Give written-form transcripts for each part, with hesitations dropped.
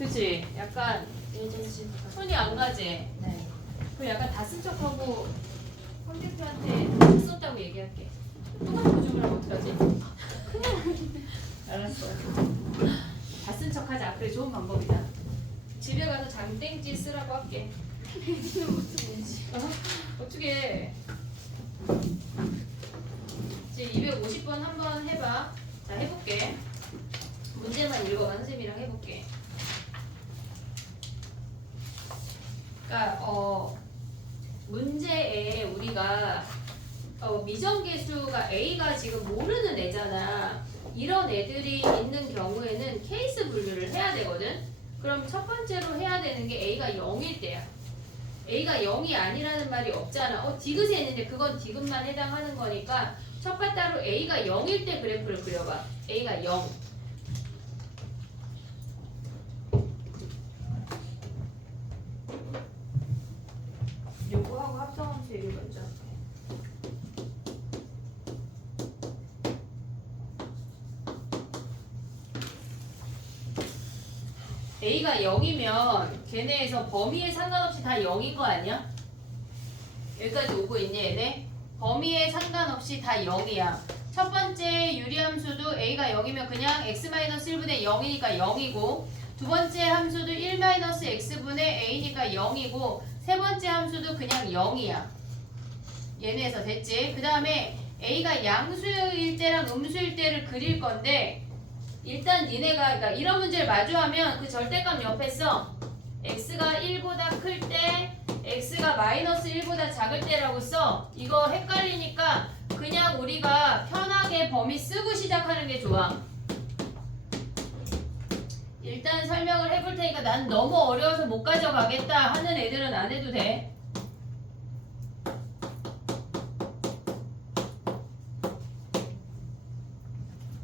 그치? 약간 손이 안 가지? 네. 그 약간 다 쓴 척하고 황대표한테 썼다고 얘기할게. 똑같은 거 주면 어떡하지? 알았어. 다 쓴 척하자. 그래, 좋은 방법이다. 집에 가서 장땡지 쓰라고 할게. 어떻게? 이제 250번 한번 해봐. 자, 해볼게. 문제만 읽어봐. 선생님이랑 해볼게. 그러니까 문제에 우리가 미정계수가 A가 지금 모르는 애잖아. 이런 애들이 있는 경우에는 케이스 분류를 해야 되거든. 그럼 첫 번째로 해야 되는 게 A가 0일 때야. A가 0이 아니라는 말이 없잖아. 디귿이 있는데 그건 디귿만 해당하는 거니까 첫 바따로 A가 0일 때 그래프를 그려봐. A가 0. 요거하고 합성함수 얘기 먼저 할게. A가 0이면 걔네에서 범위에 상관없이 다 0인 거 아니야? 여기까지 오고 있니 얘네? 범위에 상관없이 다 0이야. 첫 번째 유리함수도 A가 0이면 그냥 x-1분의 0이니까 0이고 두 번째 함수도 1-x분의 a니까 0이고 세 번째 함수도 그냥 0이야. 얘네에서 됐지? 그 다음에 A가 양수일 때랑 음수일 때를 그릴 건데 일단 니네가 그러니까 이런 문제를 마주하면 그 절대값 옆에 써. x가 1보다 클 때, x가 마이너스 1보다 작을 때라고 써. 이거 헷갈리니까 그냥 우리가 편하게 범위 쓰고 시작하는 게 좋아. 일단 설명을 해볼 테니까 난 너무 어려워서 못 가져가겠다 하는 애들은 안 해도 돼.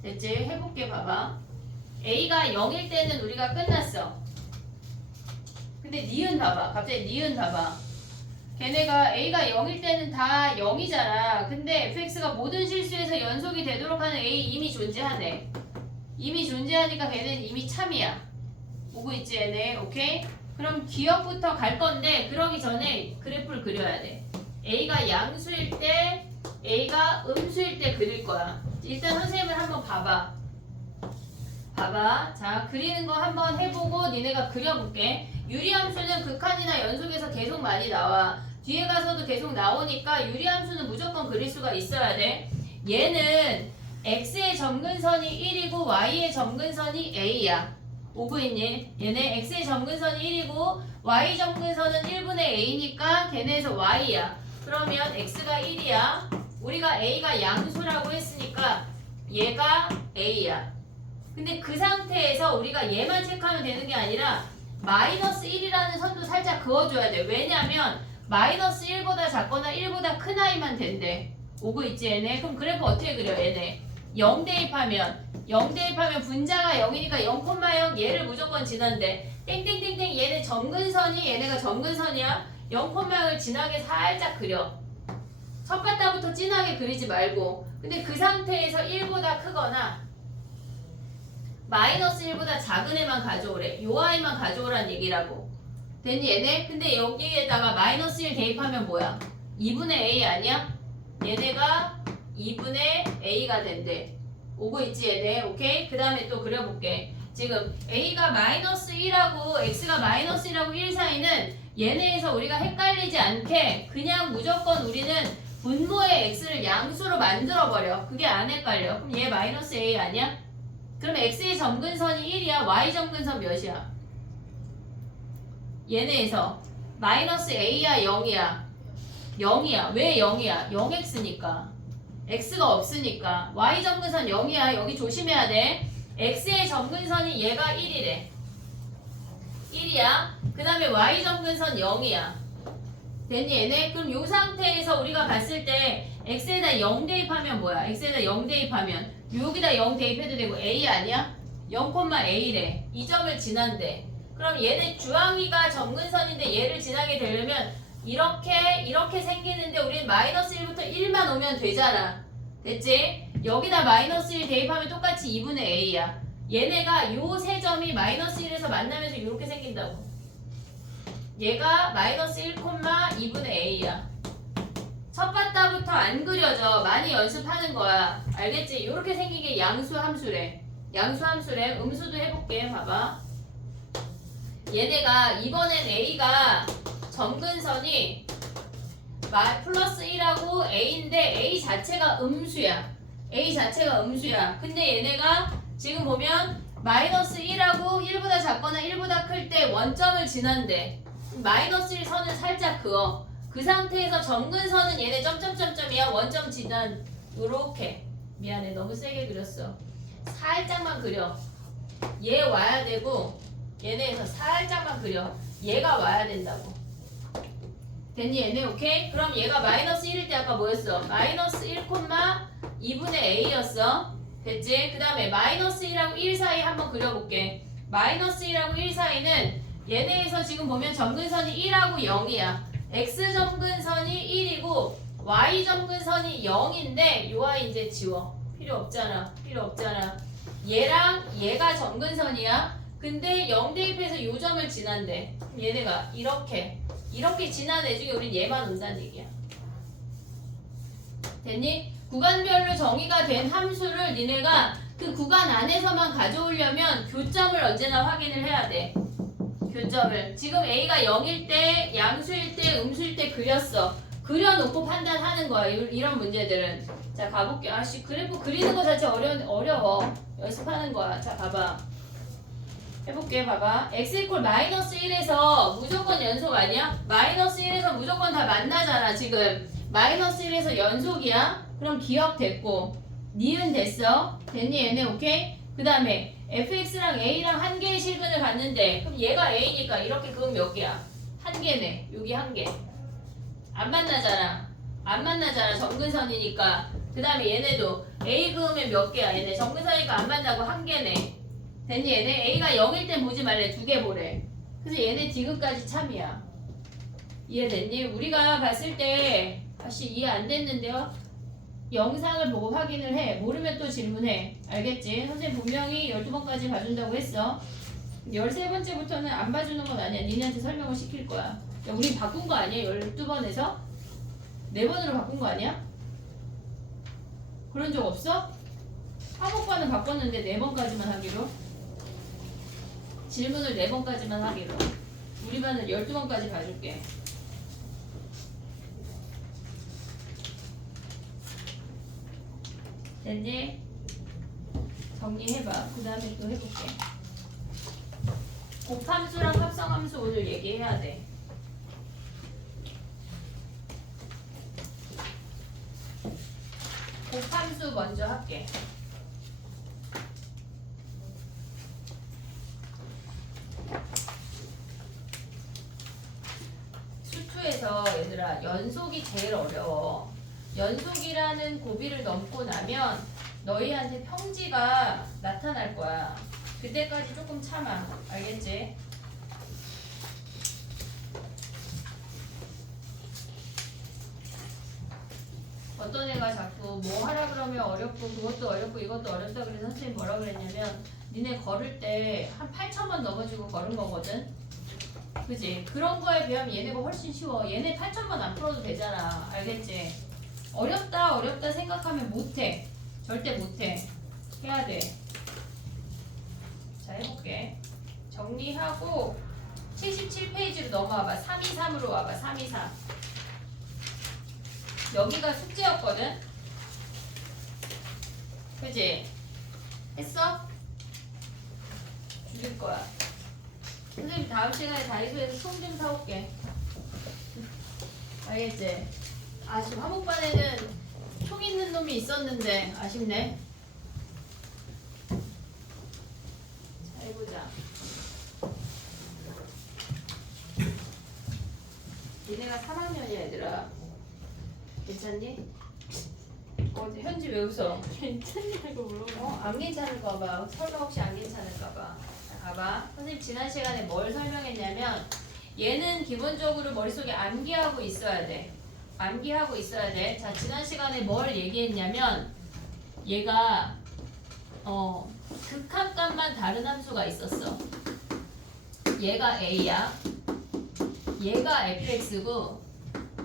됐지? 해볼게. 봐봐. A가 0일 때는 우리가 끝났어. 근데 니은 봐봐. 갑자기 니은 봐봐. 걔네가 A가 0일 때는 다 0이잖아. 근데 fx가 모든 실수에서 연속이 되도록 하는 A 이미 존재하네. 이미 존재하니까 걔는 이미 참이야. 오고 있지 얘네. 오케이? 그럼 기억부터 갈 건데 그러기 전에 그래프를 그려야 돼. A가 양수일 때 A가 음수일 때 그릴 거야. 일단 선생님을 한번 봐봐. 봐봐. 자, 그리는 거 한번 해보고 니네가 그려볼게. 유리함수는 극한이나 연속에서 계속 많이 나와. 뒤에 가서도 계속 나오니까 유리함수는 무조건 그릴 수가 있어야 돼. 얘는 x의 점근선이 1이고 y의 점근선이 a야. 오고 있니? 얘네 x의 점근선이 1이고 y 점근선은 1분의 a니까 걔네에서 y야. 그러면 x가 1이야. 우리가 a가 양수라고 했으니까 얘가 a야. 근데 그 상태에서 우리가 얘만 체크하면 되는 게 아니라 마이너스 1이라는 선도 살짝 그어줘야 돼. 왜냐면 마이너스 1보다 작거나 1보다 큰 아이만 된대. 오고 있지 얘네? 그럼 그래프 어떻게 그려 얘네? 0 대입하면 분자가 0이니까 0,0 얘를 무조건 지난대. 땡땡땡땡 얘네 점근선이 얘네가 점근선이야. 0,0을 지나게 살짝 그려. 첫 바다부터 진하게 그리지 말고. 근데 그 상태에서 1보다 크거나 마이너스 1보다 작은 애만 가져오래. 요 아이만 가져오란 얘기라고. 됐니 얘네? 근데 여기에다가 마이너스 1 대입하면 뭐야? 2분의 a 아니야? 얘네가 2분의 a가 된대. 오고 있지 얘네? 오케이? 그 다음에 또 그려볼게. 지금 a가 마이너스 1하고 x가 마이너스 1하고 1 사이는 얘네에서 우리가 헷갈리지 않게 그냥 무조건 우리는 분모의 x를 양수로 만들어버려. 그게 안 헷갈려. 그럼 얘 마이너스 a 아니야? 그럼 x의 점근선이 1이야. y 점근선 몇이야? 얘네에서 마이너스 a야 0이야? 0이야. 왜 0이야? 0x니까. x가 없으니까. y 점근선 0이야. 여기 조심해야 돼. x의 점근선이 얘가 1이래. 1이야. 그 다음에 y 점근선 0이야. 됐니 얘네? 그럼 이 상태에서 우리가 봤을 때 x에다 0 대입하면 뭐야? x에다 0 대입하면 여기다 0 대입해도 되고 a 아니야? 0,a래. 이 점을 지난대. 그럼 얘네 주황이가 점근선인데 얘를 지나게 되려면 이렇게 생기는데 우리는 마이너스 1부터 1만 오면 되잖아. 됐지? 여기다 마이너스 1 대입하면 똑같이 2분의 a야. 얘네가 요 세 점이 마이너스 1에서 여기서 만나면서 이렇게 생긴다고. 얘가 마이너스 1,2분의 a야. 첫 바다부터 안 그려져. 많이 연습하는 거야. 알겠지? 이렇게 생기게 양수함수래. 양수함수래. 음수도 해볼게. 봐봐. 얘네가 이번엔 a가 점근선이 플러스 1하고 a인데 a 자체가 음수야. a 자체가 음수야. 근데 얘네가 지금 보면 마이너스 1하고 1보다 작거나 1보다 클 때 원점을 지난대. 마이너스 1 선을 살짝 그어. 그 상태에서 점근선은 얘네 점점점점이야. 원점 지난. 요렇게. 미안해. 너무 세게 그렸어. 살짝만 그려. 얘 와야 되고 얘네에서 살짝만 그려. 얘가 와야 된다고. 됐니 얘네? 오케이? 그럼 얘가 마이너스 1일 때 아까 뭐였어? 마이너스 1,2분의 a였어. 됐지? 그 다음에 마이너스 1하고 1 사이 한번 그려볼게. 마이너스 1하고 1 사이는 얘네에서 지금 보면 점근선이 1하고 0이야. x 점근선이 1이고 y 점근선이 0인데 요 아이 이제 지워. 필요 없잖아. 필요 없잖아. 얘랑 얘가 점근선이야. 근데 0 대입해서 요 점을 지난대. 얘네가 이렇게 지난 애 중에 우린 얘만 온다는 얘기야. 됐니? 구간별로 정의가 된 함수를 니네가 그 구간 안에서만 가져오려면 교점을 언제나 확인을 해야 돼. 교점을. 지금 A가 0일 때, 양수일 때, 음수일 때 그렸어. 그려놓고 판단하는 거야. 이런 문제들은. 자, 가볼게. 아씨, 그래프 그리는 거 자체 어려워. 연습하는 거야. 자, 봐봐. 해볼게. 봐봐. x 이퀄 마이너스 1에서 무조건 연속 아니야? 마이너스 1에서 무조건 다 만나잖아. 지금 마이너스 1에서 연속이야. 그럼 기억됐고 니은 됐어. 됐니 얘네? 오케이? 그 다음에 fx랑 a랑 한 개의 실근을 갖는데 그럼 얘가 a니까 이렇게 그으면 몇 개야? 한 개네. 여기 한 개. 안 만나잖아. 안 만나잖아. 점근선이니까. 그 다음에 얘네도 a 그으면 몇 개야? 얘네 점근선이니까 안 만나고 한 개네. 됐니 얘네? a가 0일 땐 보지 말래. 두 개 보래. 그래서 얘네 디귿까지 참이야. 이해됐니? 우리가 봤을 때 아씨 이해 안 됐는데요? 영상을 보고 확인을 해. 모르면 또 질문해. 알겠지? 선생님 분명히 12번까지 봐준다고 했어. 13번째부터는 안 봐주는 건 아니야. 니네한테 설명을 시킬 거야. 야, 우리 바꾼 거 아니야? 12번에서? 4번으로 바꾼 거 아니야? 그런 적 없어? 화목반은 바꿨는데 4번까지만 하기로. 질문을 4번까지만 하기로. 우리 반은 12번까지 봐줄게. 됐니? 정리해봐. 그 다음에 또 해볼게. 곱함수랑 합성함수 오늘 얘기해야 돼. 곱함수 먼저 할게. 수투에서 얘들아 연속이 제일 어려워. 연속이라는 고비를 넘고 나면 너희한테 평지가 나타날 거야. 그때까지 조금 참아. 알겠지? 어떤 애가 자꾸 뭐 하라 그러면 어렵고 그것도 어렵고 이것도 어렵다 그래서 선생님이 뭐라 그랬냐면 니네 걸을 때 한 8,000번 넘어지고 걸은 거거든? 그지? 그런 거에 비하면 얘네가 훨씬 쉬워. 얘네 8,000번 안 풀어도 되잖아. 알겠지? 어렵다 생각하면 못해. 절대 못해. 해야 돼. 자, 해볼게. 정리하고 77페이지로 넘어와봐. 323으로 와봐. 323. 여기가 숙제였거든? 그치? 했어? 죽일 거야. 선생님 다음 시간에 다이소에서 총 좀 사올게. 알겠지? 아쉽 화목반에는 총 있는 놈이 있었는데 아쉽네. 자, 해보자. 니네가 3학년이야 얘들아. 괜찮니? 현지 왜 웃어? 괜찮냐고 물어봐. 안 괜찮을까봐. 설마 혹시 안 괜찮을까봐. 봐봐. 선생님 지난 시간에 뭘 설명했냐면 얘는 기본적으로 머릿속에 암기하고 있어야 돼. 암기하고 있어야 돼. 자, 지난 시간에 뭘 얘기했냐면 얘가 극한값만 다른 함수가 있었어. 얘가 A야. 얘가 fx고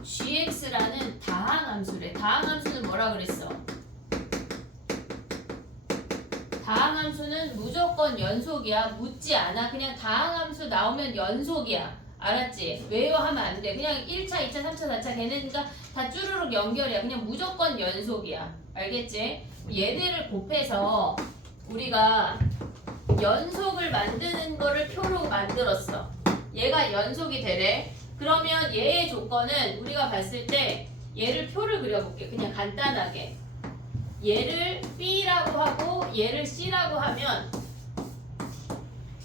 gx라는 다항함수래. 다항함수는 뭐라 그랬어? 다항함수는 무조건 연속이야. 묻지 않아. 그냥 다항함수 나오면 연속이야. 알았지? 외워하면 안 돼. 그냥 1차, 2차, 3차, 4차 걔네니까 다 쭈루룩 연결이야. 그냥 무조건 연속이야. 알겠지? 얘네를 곱해서 우리가 연속을 만드는 거를 표로 만들었어. 얘가 연속이 되래. 그러면 얘의 조건은 우리가 봤을 때 얘를 표를 그려볼게. 그냥 간단하게. 얘를 B라고 하고 얘를 C라고 하면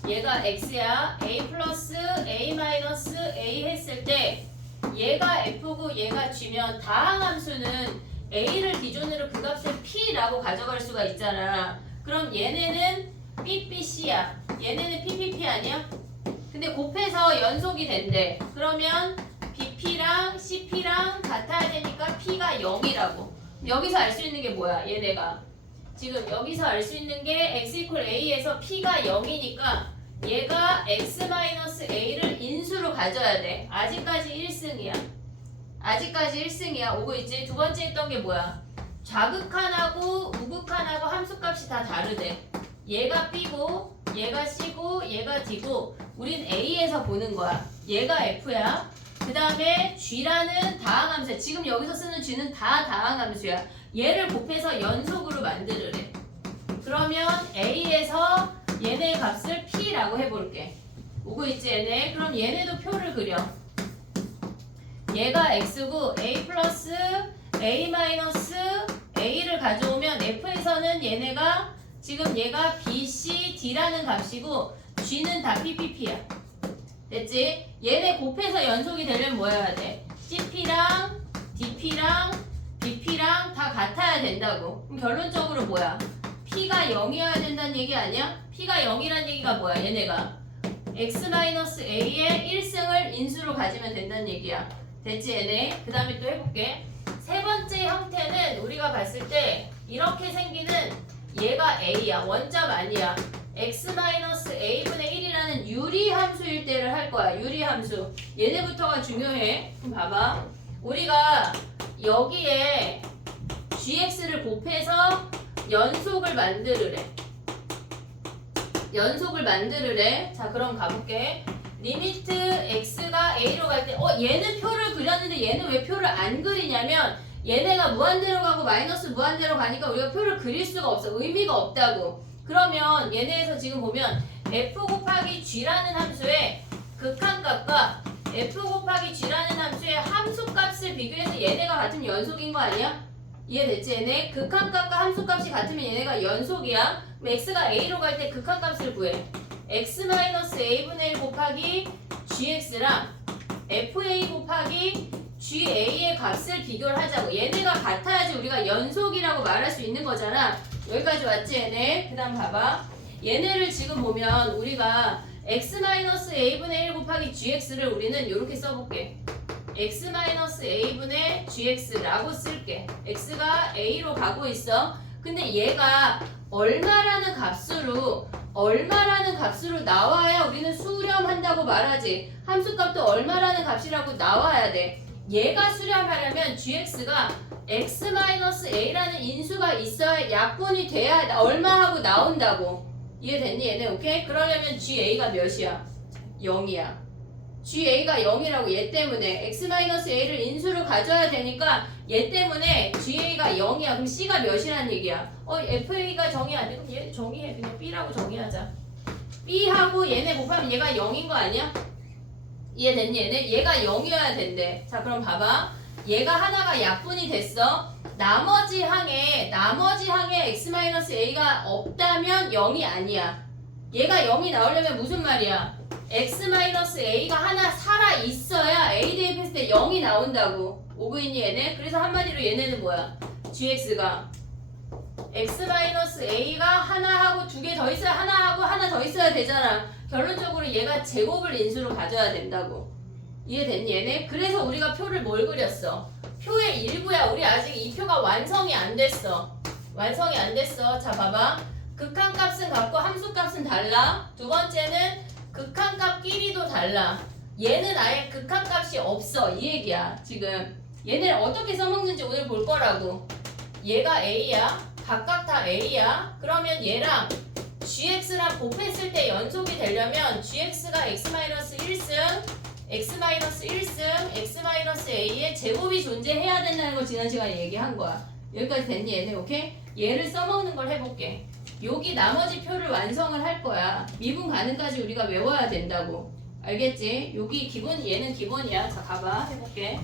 얘가 X야. A 플러스 A 마이너스 A 했을 때 얘가 F고 얘가 G면 다항함수는 A를 기준으로 그 값을 P라고 가져갈 수가 있잖아. 그럼 얘네는 PPC야. 얘네는 PPP 아니야? 근데 곱해서 연속이 된대. 그러면 BP랑 CP랑 같아야 되니까 P가 0이라고. 여기서 알 수 있는 게 뭐야? 얘네가. 지금 여기서 알 수 있는 게 X 이퀄 A에서 P가 0이니까 얘가 X-A를 인수로 가져야 돼. 아직까지 1승이야. 아직까지 1승이야. 오고 있지? 두 번째 했던 게 뭐야? 좌극한하고 우극한하고 함수값이 다 다르대. 얘가 B고 얘가 C고 얘가 D고 우린 A에서 보는 거야. 얘가 F야. 그 다음에 G라는 다항함수야. 지금 여기서 쓰는 G는 다 다항함수야. 얘를 곱해서 연속으로 만들으래. 그러면 A에서 얘네 값을 P라고 해볼게. 오고 있지 얘네? 그럼 얘네도 표를 그려. 얘가 X고 A 플러스 A 마이너스 A를 가져오면 F에서는 얘네가 지금 얘가 B, C, D라는 값이고 G는 다 PPP야. 됐지? 얘네 곱해서 연속이 되려면 뭐 해야 돼? CP랑 DP랑 BP랑 다 같아야 된다고. 그럼 결론적으로 뭐야? P가 0이어야 된다는 얘기 아니야? P가 0이란 얘기가 뭐야? 얘네가 X-A의 1승을 인수로 가지면 된다는 얘기야. 됐지 얘네? 그 다음에 또 해볼게. 세 번째 형태는 우리가 봤을 때 이렇게 생기는 얘가 A야. 원점 아니야. X-A분의 1이라는 유리함수일 때를 할 거야. 유리함수. 얘네부터가 중요해. 그럼 봐봐. 우리가 여기에 gx를 곱해서 연속을 만들으래. 연속을 만들으래. 자, 그럼 가볼게. 리미트 x가 a로 갈 때 얘는 표를 그렸는데 얘는 왜 표를 안 그리냐면 얘네가 무한대로 가고 마이너스 무한대로 가니까 우리가 표를 그릴 수가 없어. 의미가 없다고. 그러면 얘네에서 지금 보면 f 곱하기 g라는 함수의 극한값과 f 곱하기 g라는 함수의 함수값을 비교해서 얘네가 같은 연속인 거 아니야? 이해됐지 얘네? 극한값과 함수값이 같으면 얘네가 연속이야. 그럼 x가 a로 갈 때 극한값을 구해. x-a분의 1 곱하기 gx랑 fa 곱하기 ga의 값을 비교를 하자고. 얘네가 같아야지 우리가 연속이라고 말할 수 있는 거잖아. 여기까지 왔지 얘네? 그 다음 봐봐. 얘네를 지금 보면 우리가 x-a분의 1 곱하기 gx를 우리는 이렇게 써볼게. x-a분의 gx라고 쓸게. x가 a로 가고 있어. 근데 얘가 얼마라는 값으로 나와야 우리는 수렴한다고 말하지. 함수값도 얼마라는 값이라고 나와야 돼. 얘가 수렴하려면 gx가 x-a라는 인수가 있어야 약분이 돼야 얼마하고 나온다고. 이해됐니 얘네? 오케이? 그러려면 ga가 몇이야? 0이야. ga가 0이라고 얘 때문에 x-a를 인수로 가져야 되니까 얘 때문에 ga가 0이야. 그럼 c가 몇이란 얘기야? fa가 정의 안 돼. 그럼 얘 정의해. 그냥 b라고 정의하자. b하고 얘네 곱하면 얘가 0인 거 아니야? 이해됐니 얘네? 얘가 0이어야 된대. 자 그럼 봐봐. 얘가 하나가 약분이 됐어. 나머지 항에 x-a가 없다면 0이 아니야. 얘가 0이 나오려면 무슨 말이야? x-a가 하나 살아있어야 a 대입했을 때 0이 나온다고. 오고 있니 얘네? 그래서 한마디로 얘네는 뭐야? gx가 x-a가 하나하고 두 개 더 있어야 하나하고 하나 더 있어야 되잖아. 결론적으로 얘가 제곱을 인수로 가져야 된다고. 이해됐니 얘네? 그래서 우리가 표를 뭘 그렸어? 표의 일부야. 우리 아직 이 표가 완성이 안 됐어. 자 봐봐. 극한값은 같고 함수값은 달라. 두 번째는 극한값끼리도 달라. 얘는 아예 극한값이 없어. 이 얘기야. 지금 얘네를 어떻게 써먹는지 오늘 볼 거라고. 얘가 A야. 각각 다 A야. 그러면 얘랑 GX랑 곱했을 때 연속이 되려면 GX가 X-1승 X-1승 X-A의 제곱이 존재해야 된다는 걸 지난 시간에 얘기한 거야. 여기까지 됐니 얘네? 오케이? 얘를 써먹는 걸 해볼게. 여기 나머지 표를 완성을 할 거야. 미분 가능까지 우리가 외워야 된다고. 알겠지? 여기 기본, 얘는 기본이야. 자, 가봐. 해볼게.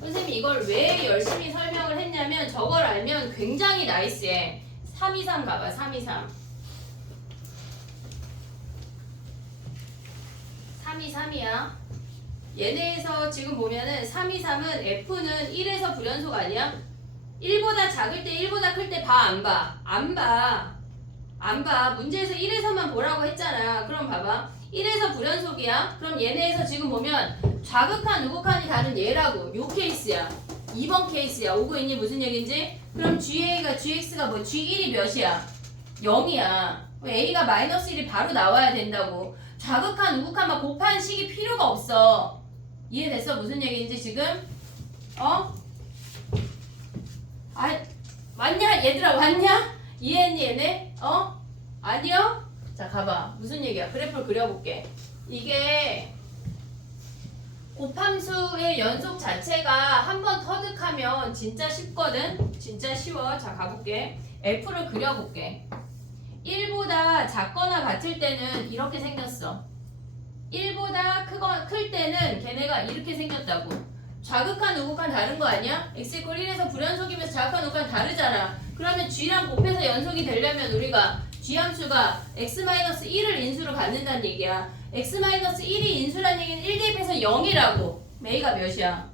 선생님이 이걸 왜 열심히 설명을 했냐면 저걸 알면 굉장히 나이스해. 323 가봐. 323. 323이야. 얘네에서 지금 보면은 323은 F는 1에서 불연속 아니야? 1보다 작을 때 1보다 클 때 봐 안 봐? 안 봐. 안 봐. 문제에서 1에서만 보라고 했잖아. 그럼 봐봐. 1에서 불연속이야. 그럼 얘네에서 지금 보면 좌극한 우극한이 다른 얘라고. 요 케이스야. 2번 케이스야. 오고 있니? 무슨 얘긴지? 그럼 GX가 뭐 G1이 몇이야? 0이야. A가 -1이 바로 나와야 된다고. 좌극한 우극한만 곱한 식이 필요가 없어. 이해됐어? 무슨 얘기인지 지금? 어? 아, 왔냐? 얘들아 왔냐? 이해했니 얘네? 어? 아니요? 자 가봐. 무슨 얘기야? 그래프를 그려볼게. 이게 곱함수의 연속 자체가 한 번 터득하면 진짜 쉽거든? 진짜 쉬워. 자 가볼게. F를 그려볼게. 1보다 작거나 같을 때는 이렇게 생겼어. 1보다 클 때는 걔네가 이렇게 생겼다고. 좌극한 우극한 다른 거 아니야? x = 1에서 불연속이면서 좌극한 우극한 다르잖아. 그러면 g랑 곱해서 연속이 되려면 우리가 g 함수가 x-1을 인수로 갖는다는 얘기야. x-1이 인수란 얘기는 1 대입해서 0이라고. a가 몇이야?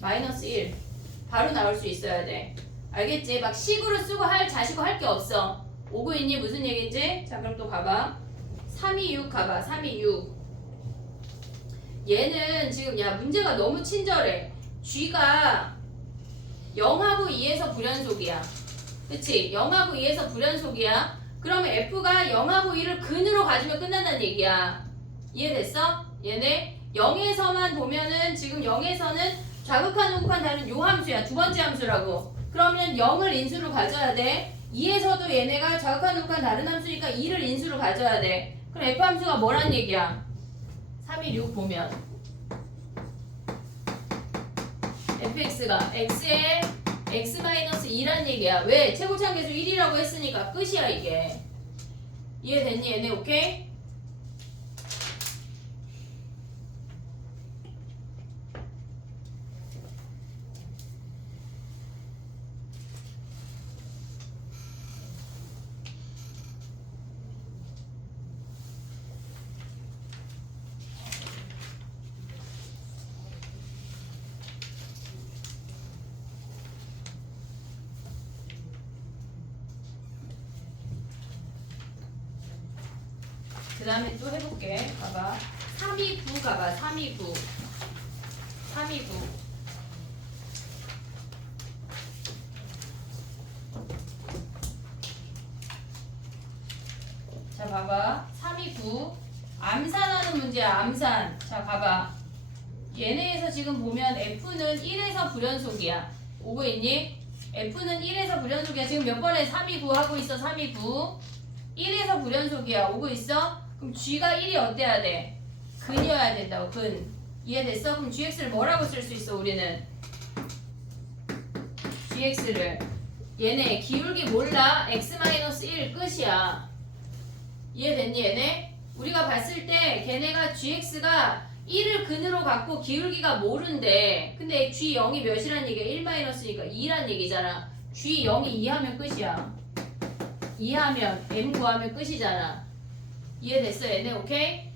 -1. 바로 나올 수 있어야 돼. 알겠지? 막 식으로 쓰고 자시고 할 게 없어. 오고 있니? 무슨 얘기인지? 자 그럼 또 가봐. 326 가봐. 326. 얘는 지금 야 문제가 너무 친절해. G가 0하고 2에서 불연속이야. 그치? 0하고 2에서 불연속이야. 그러면 F가 0하고 2를 근으로 가지면 끝난다는 얘기야. 이해됐어? 얘네 0에서만 보면은 지금 0에서는 좌극한 우극한 다른 요 함수야. 두 번째 함수라고. 그러면 0을 인수로 가져야 돼. 2에서도 얘네가 좌극한 우극한 다른 함수니까 2를 인수로 가져야 돼. 그럼 F 함수가 뭐란 얘기야? 326 보면 fx가 x의 x-2란 얘기야. 왜? 최고차항 계수 1이라고 했으니까 끝이야 이게. 이해됐니 얘네? 오케이? 그 다음에 또 해볼게. 봐봐. 329 가봐. 329. 329. 자 봐봐. 329. 암산하는 문제야. 암산. 자 봐봐. 얘네에서 지금 보면 F는 1에서 불연속이야. 오고 있니? F는 1에서 불연속이야. 지금 몇 번에 329 하고 있어. 329. 1에서 불연속이야. 오고 있어? 그럼 G가 1이 어때야 돼? 근이어야 된다고. 근. 이해됐어? 그럼 GX를 뭐라고 쓸 수 있어 우리는? GX를 얘네 기울기 몰라. x-1 끝이야. 이해됐니 얘네? 우리가 봤을 때 걔네가 GX가 1을 근으로 갖고 기울기가 모른대. 근데 G0이 몇이란 얘기야? 1-니까 2란 얘기잖아. G0이 2하면 끝이야. 2하면 M 구하면 끝이잖아. 이해됐어 얘네? 오케이?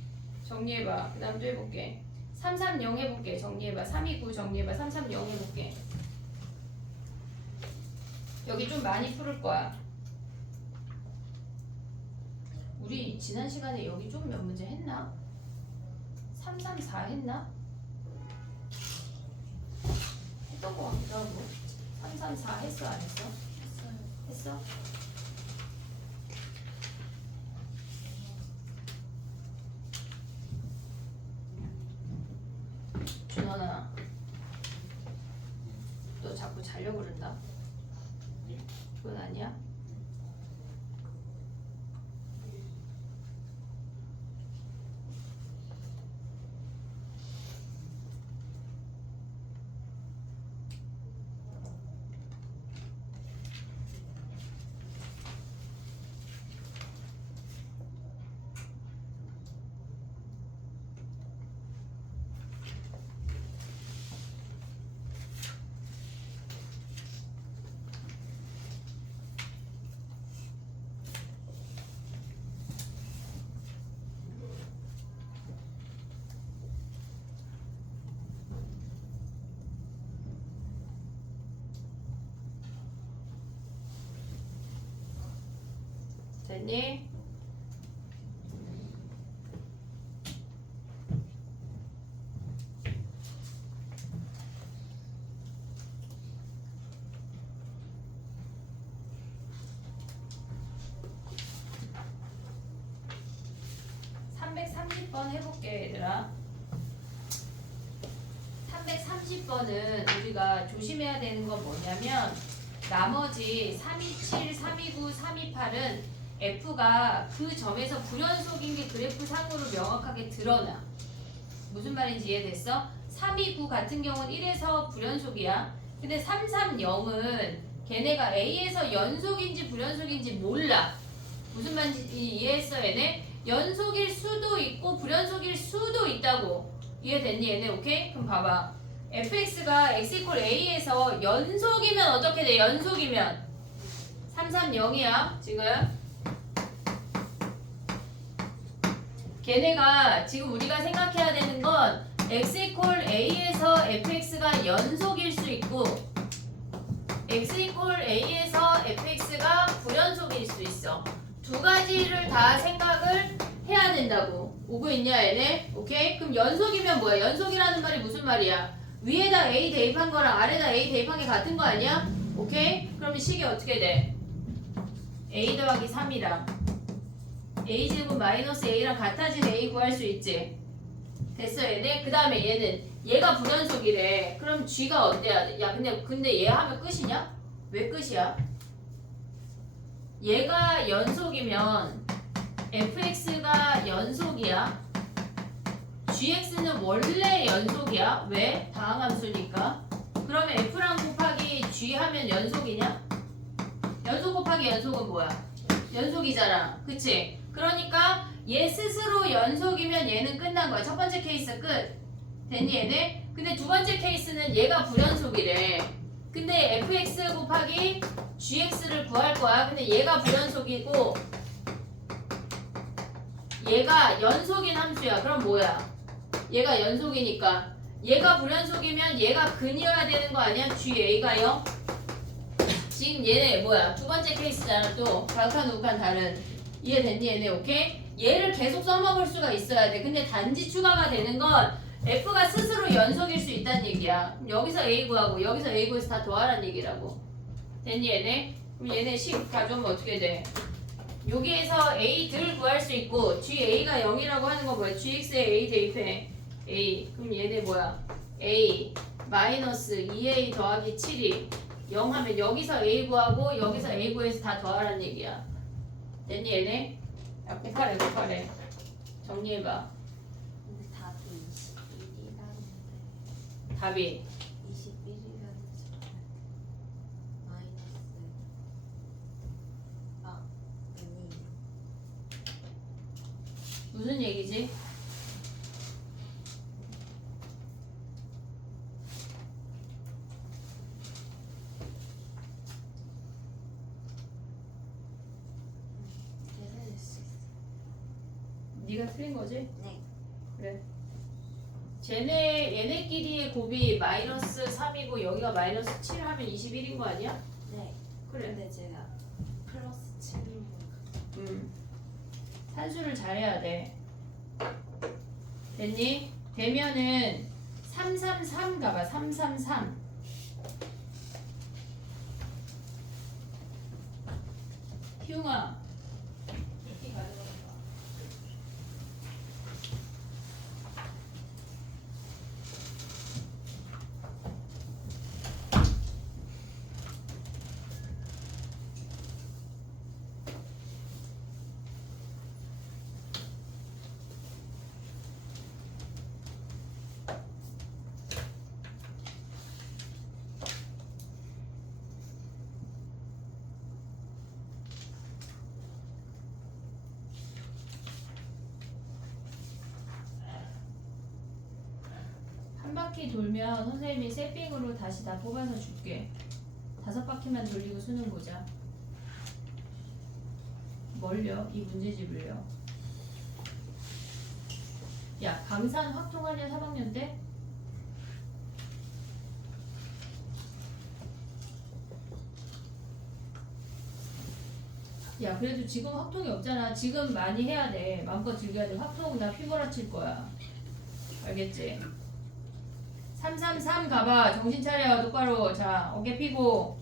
정리해봐. 그 다음 또 해볼게. 330 해볼게. 정리해봐. 329 정리해봐. 330 해볼게. 여기 좀 많이 풀을 거야. 우리 지난 시간에 여기 좀 몇 문제 했나? 334 했나? 했던 거 같기도 하고. 334 했어 안 했어? 했어요. 했어? 준원아, 너 자꾸 자려고 그런다. 그건 아니야? 됐니? (330번) 해볼게 얘들아. 330번은 우리가 조심해야 되는 건 뭐냐면 나머지 327, 329, 328은 F가 그 점에서 불연속인 게 그래프 상으로 명확하게 드러나. 무슨 말인지 이해됐어? 329 같은 경우는 1에서 불연속이야. 근데 330은 걔네가 A에서 연속인지 불연속인지 몰라. 무슨 말인지 이해했어 얘네? 연속일 수도 있고 불연속일 수도 있다고. 이해됐니 얘네? 오케이? 그럼 봐봐. fx가 x 이퀄 a에서 연속이면 어떻게 돼? 연속이면 330이야 지금. 걔네가 지금 우리가 생각해야 되는 건 x 이퀄 a에서 fx가 연속일 수 있고 x 이퀄 a에서 fx가 불연속일 수 있어. 두 가지를 다 생각을 해야 된다고. 오고 있냐 얘네? 오케이? 그럼 연속이면 뭐야? 연속이라는 말이 무슨 말이야? 위에다 a 대입한 거랑 아래다 a 대입한 게 같은 거 아니야? 오케이? 그러면 식이 어떻게 돼? a 더하기 3이랑 a제곱 마이너스 a랑 같아진 a 구할 수 있지? 됐어 얘네? 그 다음에 얘는 얘가 불연속이래. 그럼 g가 어때야 돼? 야 근데 얘 하면 끝이냐? 왜 끝이야? 얘가 연속이면 fx가 연속이야. gx는 원래 연속이야. 왜? 다항함수니까. 그러면 f랑 곱하기 g 하면 연속이냐? 연속 곱하기 연속은 뭐야? 연속이잖아. 그치? 그러니까 얘 스스로 연속이면 얘는 끝난 거야. 첫 번째 케이스 끝. 됐니 얘네? 근데 두 번째 케이스는 얘가 불연속이래. 근데 fx 곱하기 gx를 구할 거야. 근데 얘가 불연속이고 얘가 연속인 함수야. 그럼 뭐야? 얘가 연속이니까 얘가 불연속이면 얘가 근이어야 되는 거 아니야? GA가 0? 지금 얘네 뭐야? 두 번째 케이스잖아. 또 각한 우칸 다른. 이해됐니 얘네? 오케이? 얘를 계속 써먹을 수가 있어야 돼. 근데 단지 추가가 되는 건 F가 스스로 연속일 수 있다는 얘기야. 그럼 여기서 A 구하고 여기서 A 구해서 다 더하라는 얘기라고. 됐니 얘네? 그럼 얘네 식 가져오면 어떻게 돼? 여기에서 A 들 구할 수 있고 GA가 0이라고 하는 거 뭐야? GX에 A 대입해. A. 그럼 얘네 뭐야? A 마이너스 2A 더하기 7이 0 하면 여기서 A 구하고 여기서 A 구해서 다 더하라는 얘기야. 됐니 얘네? 야 곱하래. 정리해봐. 근데 답이 21이라는데 답이 21이라는 마이너스 아니 무슨 얘기지? 계산할 수 있어. 네가 틀린 거지? 네. 그래. 얘네끼리의 곱이 마이너스 3이고 여기가 마이너스 7 하면 21인 거 아니야? 네. 그래. 근데 제가 플러스 7인 거 산수를 잘해야 돼. 됐니? 되면은 333 가봐. 333. 희웅아. 이렇게 가져가 봐. 한 바퀴 돌면 선생님이 세핑으로 다시 다 뽑아서 줄게. 5바퀴만 돌리고 수능 보자. 뭘요? 이 문제집을요. 야, 강산 확통하냐 3학년 때? 야, 그래도 지금 확통이 없잖아. 지금 많이 해야 돼. 마음껏 즐겨야 돼. 확통 나 휘몰아칠 거야. 알겠지? 333 가봐. 정신 차려. 똑바로. 자, 어깨 피고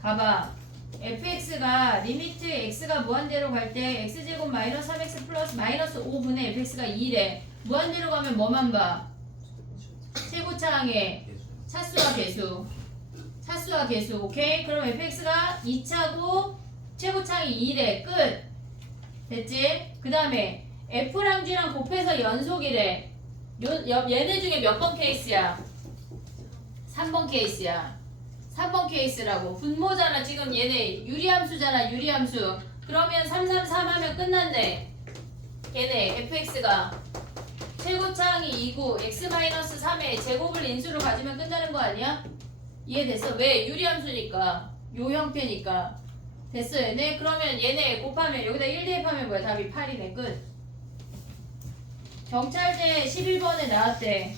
가봐. fx가 리미트 x가 무한대로 갈 때 x제곱 마이너스 3x 플러스 마이너스 5분의 fx가 2래. 무한대로 가면 뭐만 봐? 최고차항의 차수와 계수. 차수와 계수. 오케이? 그럼 fx가 2차고 최고차항이 2래. 끝. 됐지? 그 다음에 f랑 g랑 곱해서 연속이래. 얘네 중에 몇 번 케이스야? 3번 케이스야. 3번 케이스라고. 분모잖아. 지금 얘네 유리함수잖아. 유리함수. 그러면 333 하면 끝난대. 얘네 fx가 최고차항이 2고 x-3의 제곱을 인수로 가지면 끝나는 거 아니야? 이해됐어? 왜? 유리함수니까. 요 형태니까. 됐어 얘네? 그러면 얘네 곱하면 여기다 1 대입하면 뭐야? 답이 8이네. 끝. 경찰대 11번에 나왔대.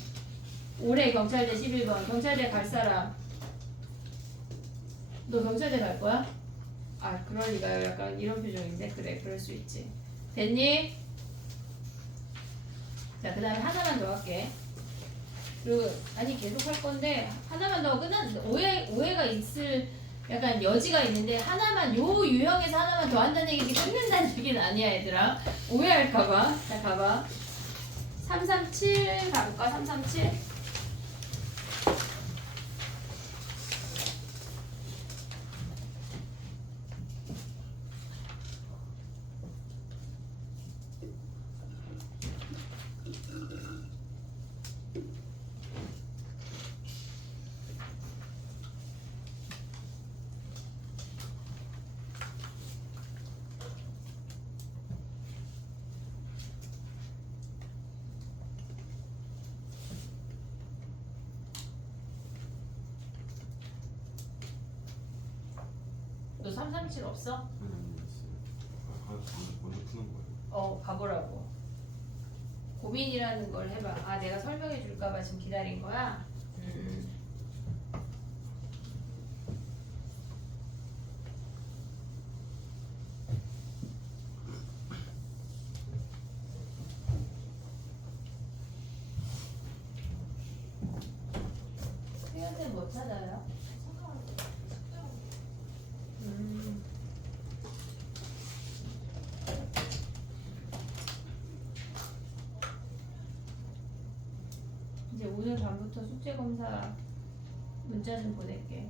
올해 경찰대 11번. 경찰대 갈 사람. 너 경찰대 갈 거야? 아, 그럴 리가요. 약간 이런 표정인데. 그래, 그럴 수 있지. 됐니? 자, 그 다음에 하나만 더 할게. 그리고 아니 계속 할 건데 하나만 더 오해가 있을 약간 여지가 있는데 하나만 요 유형에서 하나만 더 한다는 얘기지 끝낸다는 얘기는 아니야 얘들아. 오해할까봐. 자, 가봐. 337 가볼까? 337. 너 337 없어? 먼저 푸는 거예요. 가보라고. 고민이라는 걸 해봐. 아, 내가 설명해 줄까봐 지금 기다린 거야? 태연이는 뭐 찾아요? 이제 오늘 밤부터 숙제 검사 문자 좀 보낼게.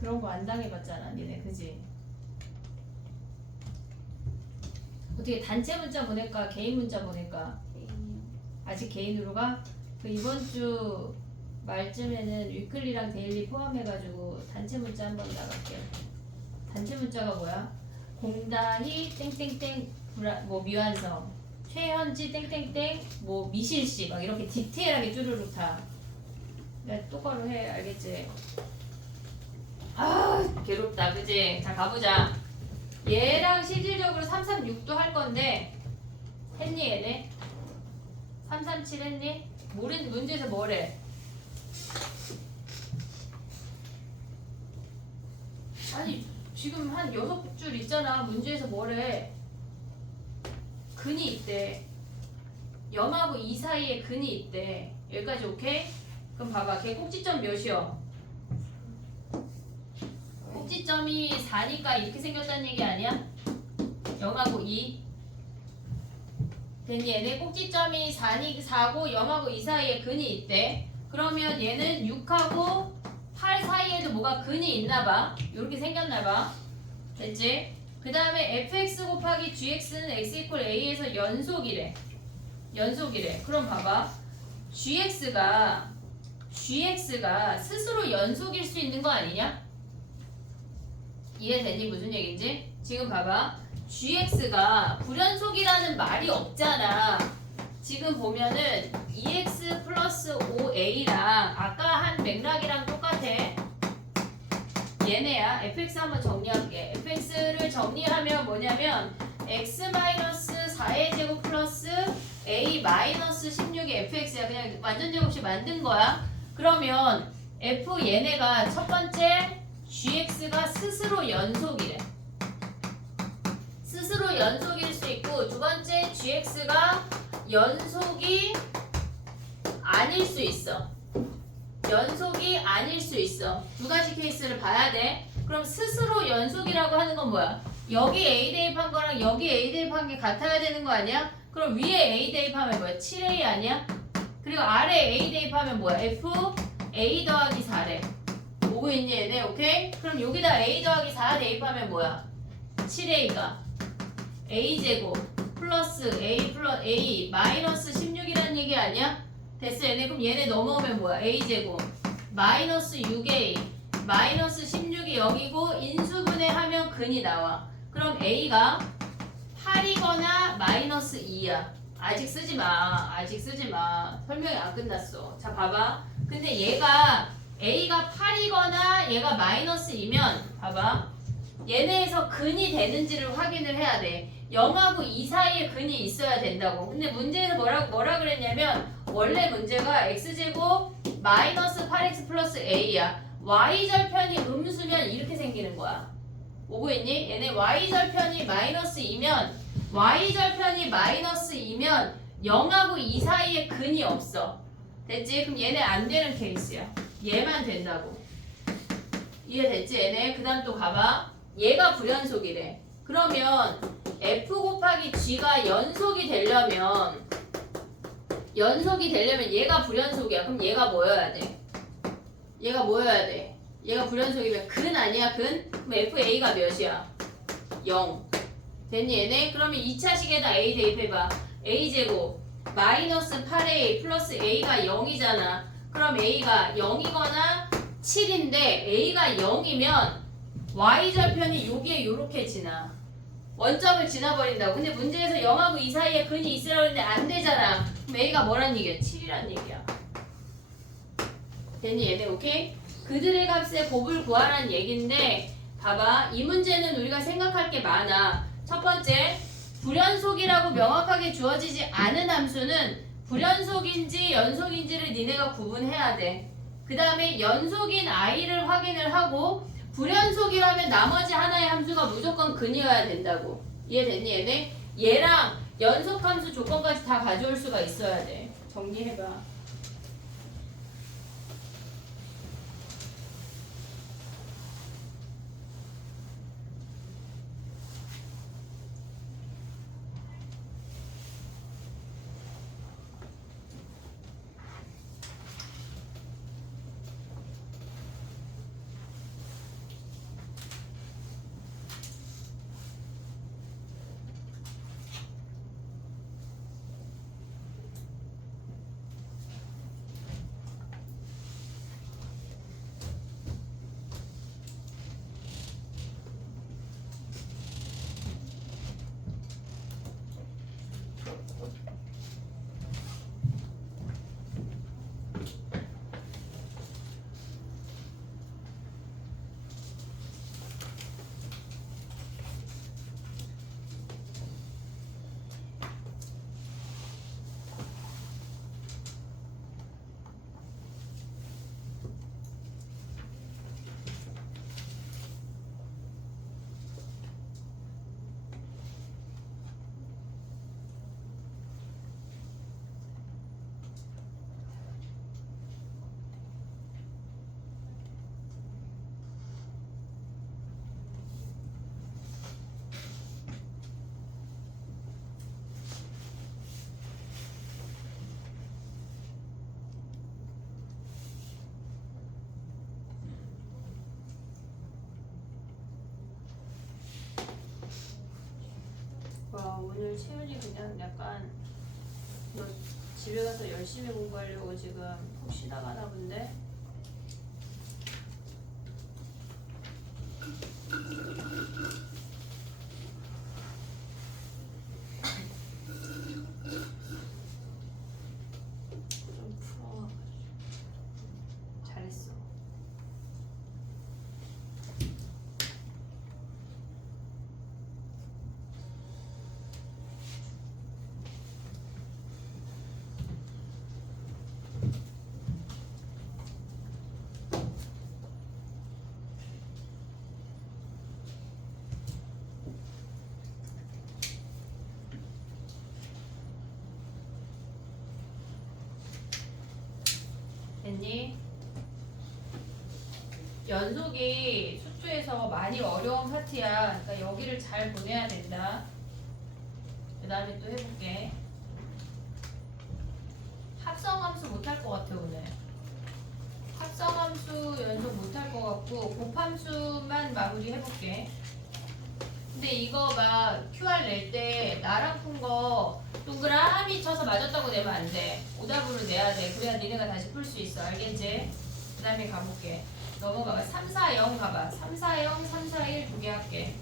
그런 거 안 당해봤잖아, 니네, 그지? 어떻게 단체 문자 보낼까, 개인 문자 보낼까? 아직 개인으로 가? 그 이번 주 말쯤에는 위클리랑 데일리 포함해가지고 단체 문자 한번 나갈게. 단체 문자가 뭐야? 공다희 땡땡땡 뭐 미완성 최현지 땡땡땡 뭐 미실씨 막 이렇게 디테일하게 쭈루룩 다. 내가 똑바로 해. 알겠지? 아, 괴롭다. 그지? 자, 가보자. 얘랑 실질적으로 336도 할 건데 했니 얘네? 337 했니? 문제에서 뭐래? 아니 지금 한 6줄 있잖아. 문제에서 뭐래? 근이 있대. 0하고 2 사이에 근이 있대. 여기까지 오케이? 그럼 봐봐. 걔 꼭지점 몇이요? 꼭지점이 4니까 이렇게 생겼다는 얘기 아니야? 0하고 2. 됐니? 얘네 꼭지점이 4고 0하고 2 사이에 근이 있대. 그러면 얘는 6하고 8 사이에도 뭐가 근이 있나봐. 이렇게 생겼나봐. 됐지? 그 다음에 fx 곱하기 gx는 x 이퀄 a에서 연속이래. 연속이래. 그럼 봐봐. gx가 스스로 연속일 수 있는 거 아니냐? 이해되니? 무슨 얘기인지? 지금 봐봐. gx가 불연속이라는 말이 없잖아. 지금 보면은 2x 플러스 5a랑 아까 한 맥락이랑 똑같아. 얘네야. fx 한번 정리할게. fx를 정리하면 뭐냐면 x 마이너스 4의 제곱 플러스 a 마이너스 16의 fx야. 그냥 완전 제곱식 만든 거야. 그러면 f 얘네가 첫 번째 gx가 스스로 연속이래. 스스로 연속일 수 있고 두 번째 gx가 연속이 아닐 수 있어. 연속이 아닐 수 있어. 두 가지 케이스를 봐야 돼. 그럼 스스로 연속이라고 하는 건 뭐야? 여기 A 대입한 거랑 여기 A 대입한 게 같아야 되는 거 아니야? 그럼 위에 A 대입하면 뭐야? 7A 아니야? 그리고 아래 A 대입하면 뭐야? F A 더하기 4래. 오고 있니 얘네? 오케이? 그럼 여기다 A 더하기 4 대입하면 뭐야? 7A가 A제곱 플러스 A 마이너스 16이라는 얘기 아니야? 됐어 얘네. 그럼 얘네 넘어오면 뭐야? A제곱 마이너스 6A 마이너스 16이 0이고 인수분해하면 근이 나와. 그럼 A가 8이거나 마이너스 2야. 아직 쓰지 마. 아직 쓰지 마. 설명이 안 끝났어. 자 봐봐. 근데 얘가 A가 8이거나 얘가 마이너스 2면 봐봐. 얘네에서 근이 되는지를 확인을 해야 돼. 0하고 2 사이에 근이 있어야 된다고. 근데 문제에서 뭐라 그랬냐면 원래 문제가 x제곱 마이너스 8x 플러스 a야. y절편이 음수면 이렇게 생기는 거야. 오고 있니? 얘네 y절편이 마이너스 2면 y절편이 마이너스 2면 0하고 2 사이에 근이 없어. 됐지? 그럼 얘네 안 되는 케이스야. 얘만 된다고. 이해됐지? 얘네 그 다음 또 가봐. 얘가 불연속이래. 그러면 f 곱하기 g가 연속이 되려면 얘가 불연속이야. 그럼 얘가 뭐여야 돼? 얘가 뭐여야 돼? 얘가 불연속이면 근 아니야? 근? 그럼 fa가 몇이야? 0. 됐니 얘네? 그러면 2차식에다 a 대입해봐. a제곱 마이너스 8a 플러스 a가 0이잖아. 그럼 a가 0이거나 7인데 a가 0이면 y절편이 여기에 요렇게 지나. 원점을 지나버린다고. 근데 문제에서 0하고 2 사이에 근이 있으라고 했는데 안 되잖아. 그럼 a가 뭐란 얘기야? 7이란 얘기야. 됐니 얘네? 오케이? 그들의 값의 곱을 구하라는 얘기인데 봐봐. 이 문제는 우리가 생각할 게 많아. 첫 번째, 불연속이라고 명확하게 주어지지 않은 함수는 불연속인지 연속인지를 니네가 구분해야 돼. 그 다음에 연속인 i를 확인을 하고 불연속이라면 나머지 하나의 함수가 무조건 근이어야 된다고. 이해됐니 얘네? 얘랑 연속함수 조건까지 다 가져올 수가 있어야 돼. 정리해봐. 와, 오늘 채윤이 그냥 약간 너 집에 가서 열심히 공부하려고 지금 푹 쉬다 가나 본데? 연속이 수투에서 많이 어려운 파트야. 그러니까 여기를 잘 보내야 된다. 그 다음에 또 해볼게. 합성함수 못할 것 같아 오늘. 합성함수 연속 못할 것 같고 곱함수만 마무리 해볼게. 근데 이거 막 QR 낼 때 나랑 푼 거 동그라미 쳐서 맞았다고 내면 안 돼. 오답으로 내야 돼. 그래야 니네가 다시 풀 수 있어. 알겠지? 그 다음에 가볼게. 넘어가봐. 3, 4, 0 가봐. 3, 4, 0, 3, 4, 1 두 개 할게.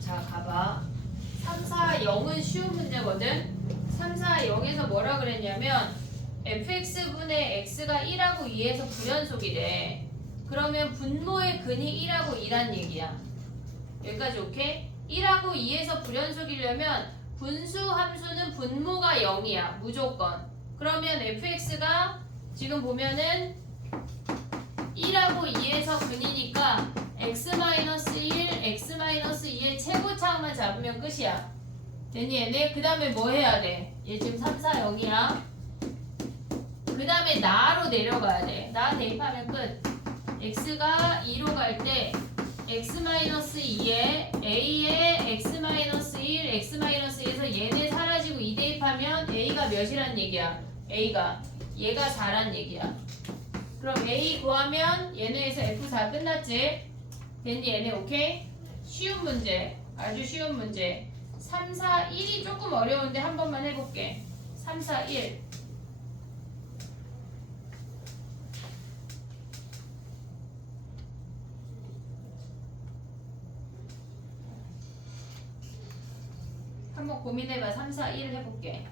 자, 가봐. 3, 4, 0은 쉬운 문제거든? 3, 4, 0에서 뭐라 그랬냐면 fx분의 x가 1하고 2에서 불연속이래. 그러면 분모의 근이 1하고 2란 얘기야. 여기까지 오케이? 1하고 2에서 불연속이려면 분수 함수는 분모가 0이야. 무조건. 그러면 fx가 지금 보면은 1하고 2에서 근이니까 x-1, x-2의 최고차만 잡으면 끝이야. 됐니 얘네? 그 다음에 뭐 해야 돼? 얘 지금 3, 4, 0이야. 그 다음에 나로 내려가야 돼. 나 대입하면 끝. x가 2로 갈 때 x-2에 a에 x-1, x-2에서 얘네 사라지고 2 대입하면 a가 몇이란 얘기야? 얘가 4란 얘기야. 그럼 A 구하면 얘네에서 F4 끝났지? 됐니 얘네 오케이? 쉬운 문제. 아주 쉬운 문제. 3, 4, 1이 조금 어려운데 한 번만 해볼게. 3, 4, 1. 한번 고민해봐. 3, 4, 1 해볼게.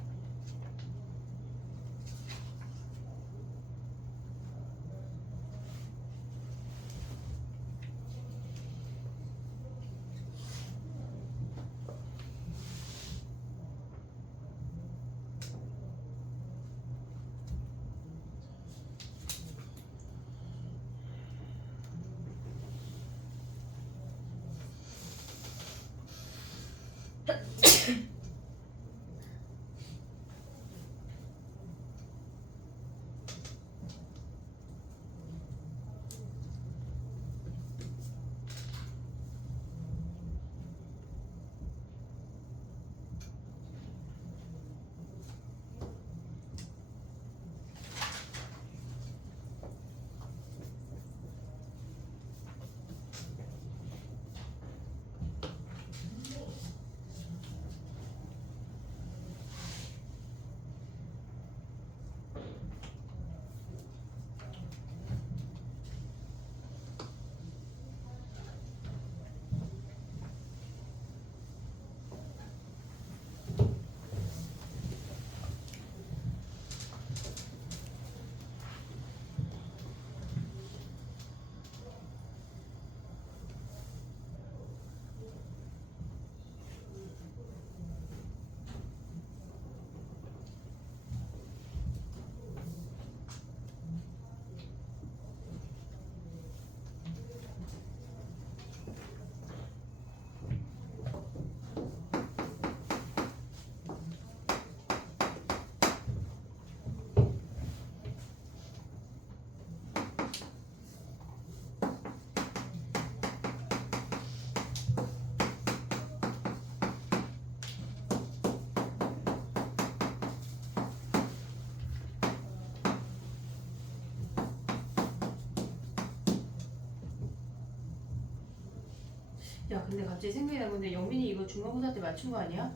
야 근데 갑자기 생각이 난 건데 영민이 이거 중간고사 때 맞춘 거 아니야?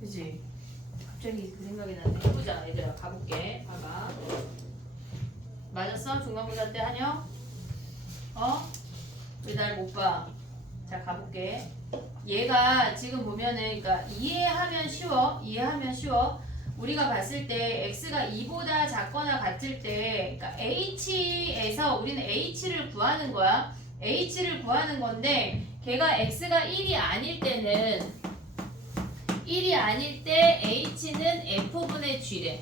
그치? 갑자기 그 생각이 나네. 해보자 얘들아. 가볼게. 봐봐. 맞았어? 중간고사 때 한영? 어? 왜 날 못 봐? 자 가볼게. 얘가 지금 보면은 그러니까 이해하면 쉬워. 우리가 봤을 때 x가 2보다 작거나 같을 때 그러니까 h에서 우리는 h를 구하는 거야. h를 구하는 건데 걔가 x가 1이 아닐 때는 1이 아닐 때 h는 f분의 g래.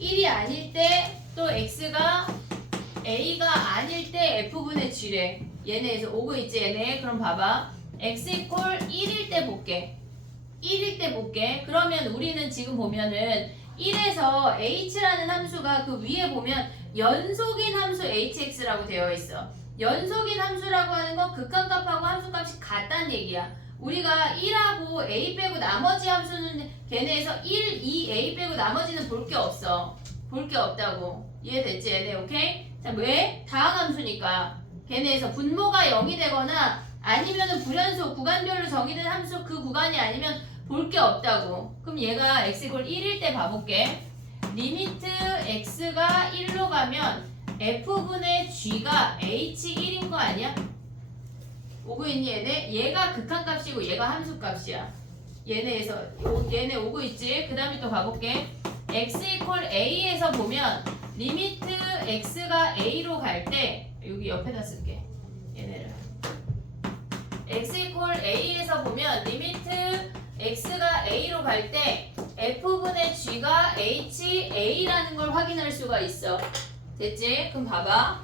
1이 아닐 때 또 x가 a가 아닐 때 f분의 g래. 얘네에서 오고 있지 얘네. 그럼 봐봐. x 이퀄 1일 때 볼게. 1일 때 볼게. 그러면 우리는 지금 보면은 1에서 h라는 함수가 그 위에 보면 연속인 함수 hx라고 되어 있어. 연속인 함수라고 하는 건 극한값하고 함수값이 같다는 얘기야. 우리가 1하고 a 빼고 나머지 함수는 걔네에서 1, 2, a 빼고 나머지는 볼 게 없어. 볼 게 없다고. 이해됐지 얘네 오케이? 자 왜? 다항함수니까. 걔네에서 분모가 0이 되거나 아니면은 불연속 구간별로 정의된 함수 그 구간이 아니면 볼 게 없다고. 그럼 얘가 x 이퀄 1일 때 봐볼게. 리미트 x가 1로 가면 f분의 g가 h1인 거 아니야? 오고 있니 얘네? 얘가 극한값이고 얘가 함수값이야. 얘네에서 얘네 오고 있지? 그 다음에 또 가볼게. x 이퀄 a에서 보면 리미트 x가 a로 갈 때 여기 옆에다 쓸게. 얘네를 x 이퀄 a에서 보면 리미트 x가 a로 갈 때 f분의 g가 ha라는 걸 확인할 수가 있어. 됐지? 그럼 봐봐.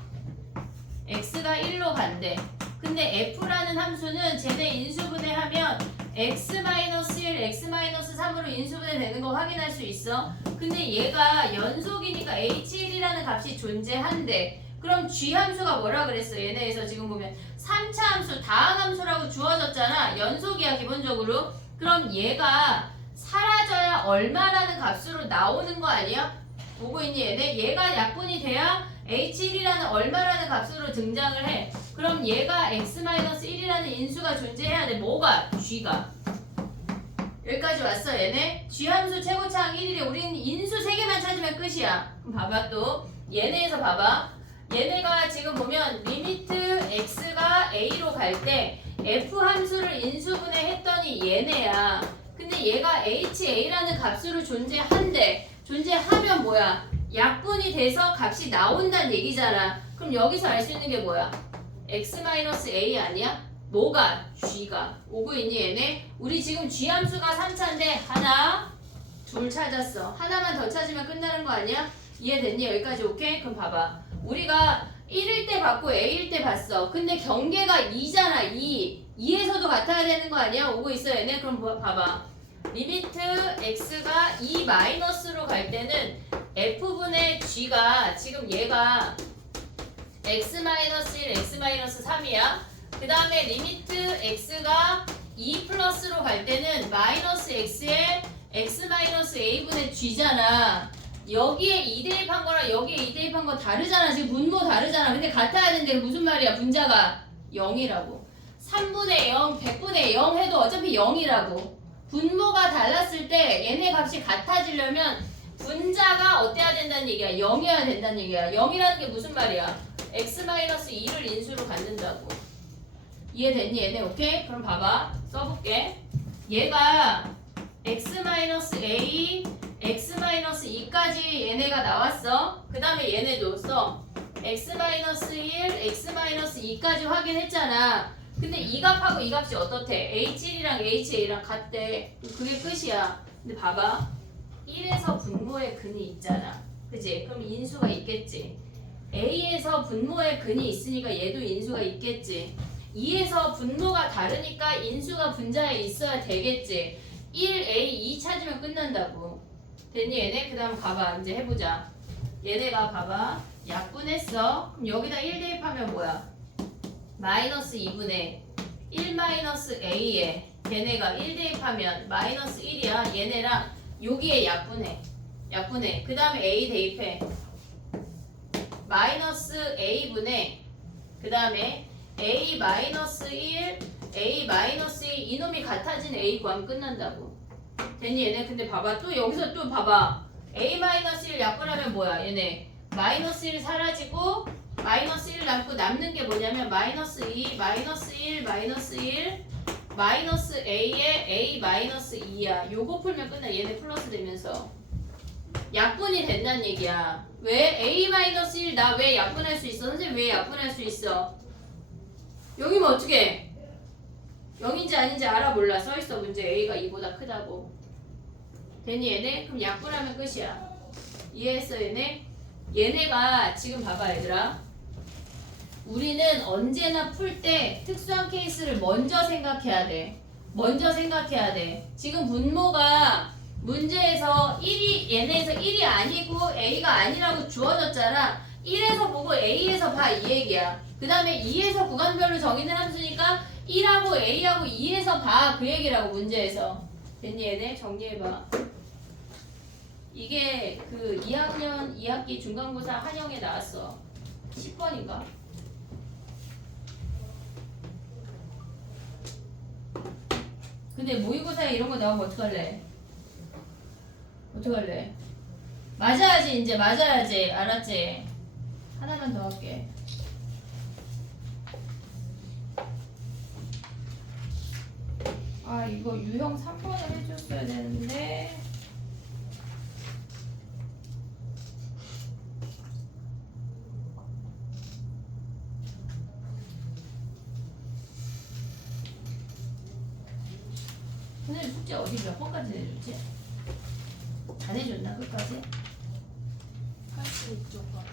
x가 1로 간대. 근데 f라는 함수는 쟤네 인수분해하면 x-1, x-3으로 인수분해 되는 거 확인할 수 있어. 근데 얘가 연속이니까 h1이라는 값이 존재한대. 그럼 g 함수가 뭐라 그랬어? 얘네에서 지금 보면 3차 함수, 다항함수라고 주어졌잖아. 연속이야 기본적으로. 그럼 얘가 사라져야 얼마라는 값으로 나오는 거 아니야? 보고 있니 얘네? 얘가 약분이 돼야 h1이라는 얼마라는 값으로 등장을 해. 그럼 얘가 x-1이라는 인수가 존재해야 돼. 뭐가? g가. 여기까지 왔어 얘네? g 함수 최고차항 1일에 우리는 인수 3개만 찾으면 끝이야. 그럼 봐봐 또. 얘네에서 봐봐. 얘네가 지금 보면 리미트 x가 a로 갈 때 f 함수를 인수분해했더니 얘네야. 근데 얘가 ha라는 값으로 존재한대. 존재하면 뭐야? 약분이 돼서 값이 나온다는 얘기잖아. 그럼 여기서 알 수 있는 게 뭐야? x-a 아니야? 뭐가? g가. 오고 있니 얘네? 우리 지금 g 함수가 3차인데 하나, 둘 찾았어. 하나만 더 찾으면 끝나는 거 아니야? 이해됐니? 여기까지 오케이? 그럼 봐봐. 우리가 1일 때 봤고 a일 때 봤어. 근데 경계가 2잖아. 2에서도 같아야 되는 거 아니야? 오고 있어 얘네? 그럼 봐봐. 리미트 x가 2 마이너스로 갈 때는 f분의 g가 지금 얘가 x-1, x-3이야. 그 다음에 리미트 x가 2 플러스로 갈 때는 마이너스 x에 x-a분의 g잖아. 여기에 2대입한 거랑 여기에 2대입한 거 다르잖아. 지금 분모 다르잖아. 근데 같아야 되는데 무슨 말이야? 분자가 0이라고. 3분의 0, 100분의 0 해도 어차피 0이라고. 분모가 달랐을 때 얘네 값이 같아지려면 분자가 어때야 된다는 얘기야? 0이어야 된다는 얘기야. 0이라는 게 무슨 말이야? x-2를 인수로 갖는다고. 이해됐니 얘네? 오케이? 그럼 봐봐. 써볼게. 얘가 x-a, x-2까지 얘네가 나왔어. 그 다음에 얘네도 써. x-1, x-2까지 확인했잖아. 근데 이 값하고 이 값이 어떻대? h1이랑 ha랑 같대. 그게 끝이야. 근데 봐봐. 1에서 분모의 근이 있잖아. 그치? 그럼 인수가 있겠지. a에서 분모의 근이 있으니까 얘도 인수가 있겠지. 2에서 분모가 다르니까 인수가 분자에 있어야 되겠지. 1a, 2 찾으면 끝난다고. 됐니 얘네? 그 다음 가봐. 이제 해보자. 얘네가 봐봐. 약분했어. 그럼 여기다 1 대입하면 뭐야? 마이너스 2분의 1 마이너스 a에 걔네가 1 대입하면 마이너스 1이야. 얘네랑 여기에 약분해. 그 다음에 a 대입해. 마이너스 a분의 그 다음에 a 마이너스 1, a 마이너스 2 이놈이 같아진 a 구하면 끝난다고. 됐니 얘네? 근데 봐봐. 또 여기서 또 봐봐. a 마이너스 1 약분하면 뭐야? 얘네 마이너스 1 사라지고 마이너스 1 남고 남는 게 뭐냐면 마이너스 2, 마이너스 1, 마이너스 1, 마이너스 a에 a 마이너스 2야. 요거 풀면 끝나. 얘네 플러스 되면서 약분이 된다는 얘기야. 왜? a 마이너스 1 나 왜 약분할 수 있어? 선생님 왜 약분할 수 있어? 여기면 어떻게 0인지 아닌지 알아 몰라. 써있어 문제. A가 2보다 크다고. 됐니 얘네? 그럼 약분하면 끝이야. 이해했어 얘네? 얘네가 지금 봐봐 얘들아. 우리는 언제나 풀 때 특수한 케이스를 먼저 생각해야 돼. 먼저 생각해야 돼. 지금 분모가 문제에서 1이 얘네에서 1이 아니고 A가 아니라고 주어졌잖아. 1에서 보고 A에서 봐 이 얘기야. 그 다음에 2에서 구간별로 정의된 함수니까 1하고 A하고 2에서 봐 그 얘기라고 문제에서. 됐니 얘네? 정리해봐. 이게 그 2학년 2학기 중간고사 한영에 나왔어. 10번인가? 근데 모의고사에 이런 거 나오면 어떡할래? 어떡할래? 맞아야지 이제 맞아야지 알았지? 하나만 더 할게. 아 이거 유형 3번을 해줬어야 되는데 오늘 숙제 어디 몇 번까지 내줬지? 다 내줬나 끝까지? 86쪽까지.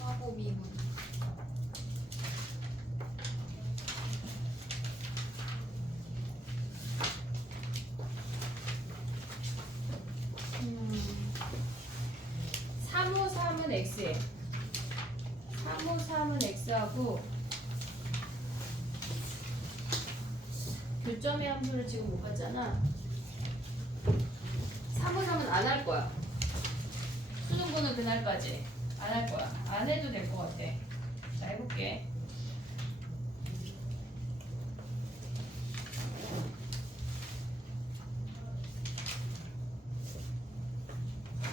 하고 미분. 음. 353은 X에 353은 X하고 교점의 함수를 지금 못 봤잖아. 353은 안 할 거야. 수능보는 그날까지 안 할 거야. 안 해도 될 것 같아. 자 해볼게.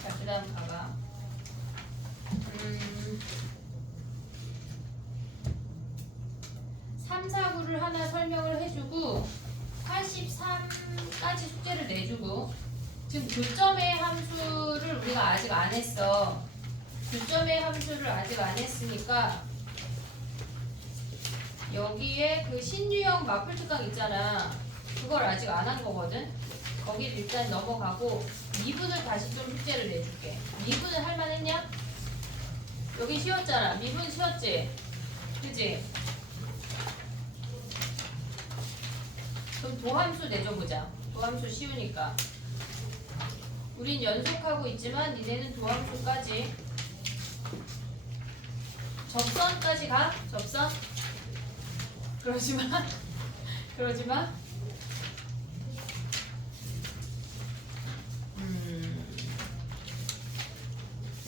자 그 다음 봐봐. 3, 4, 9를 하나 설명을 해주고 83까지 숙제를 내주고 지금 교점의 함수를 우리가 아직 안 했어. 교점의 함수를 아직 안 했으니까 여기에 그 신유형 마플 특강 있잖아. 그걸 아직 안 한 거거든. 거기 일단 넘어가고 미분을 다시 좀 숙제를 내줄게. 미분을 할 만했냐? 여기 쉬웠잖아. 미분 쉬웠지? 그지? 그럼 도함수 내줘보자. 도함수 쉬우니까. 우린 연속하고 있지만 니네는 도함수까지. 접선까지 가? 접선? 그러지마. 그러지마.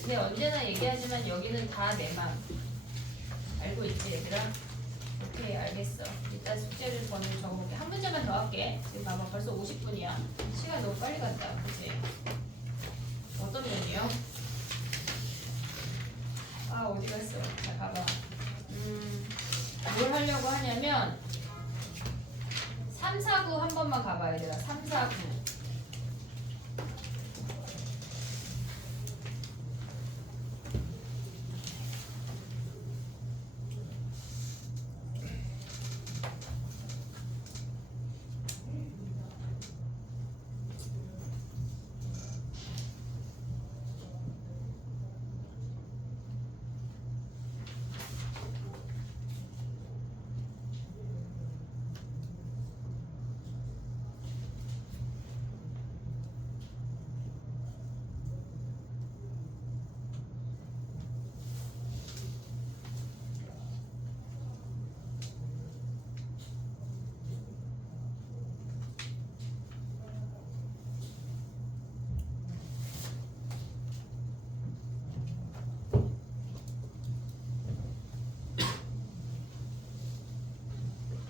근데 언제나 얘기하지만 여기는 다 내 맘. 알고 있지 얘들아? 오케이 알겠어. 일단 숙제를 저는 적어볼게. 한 문제만 더 할게. 지금 봐봐 벌써 50분이야. 시간 너무 빨리 간다. 그치? 어떤 면이요? 아 어디 갔어? 자 봐봐. 뭘 하려고 하냐면 3, 4, 9 한 번만 가봐 얘들아. 3, 4, 9.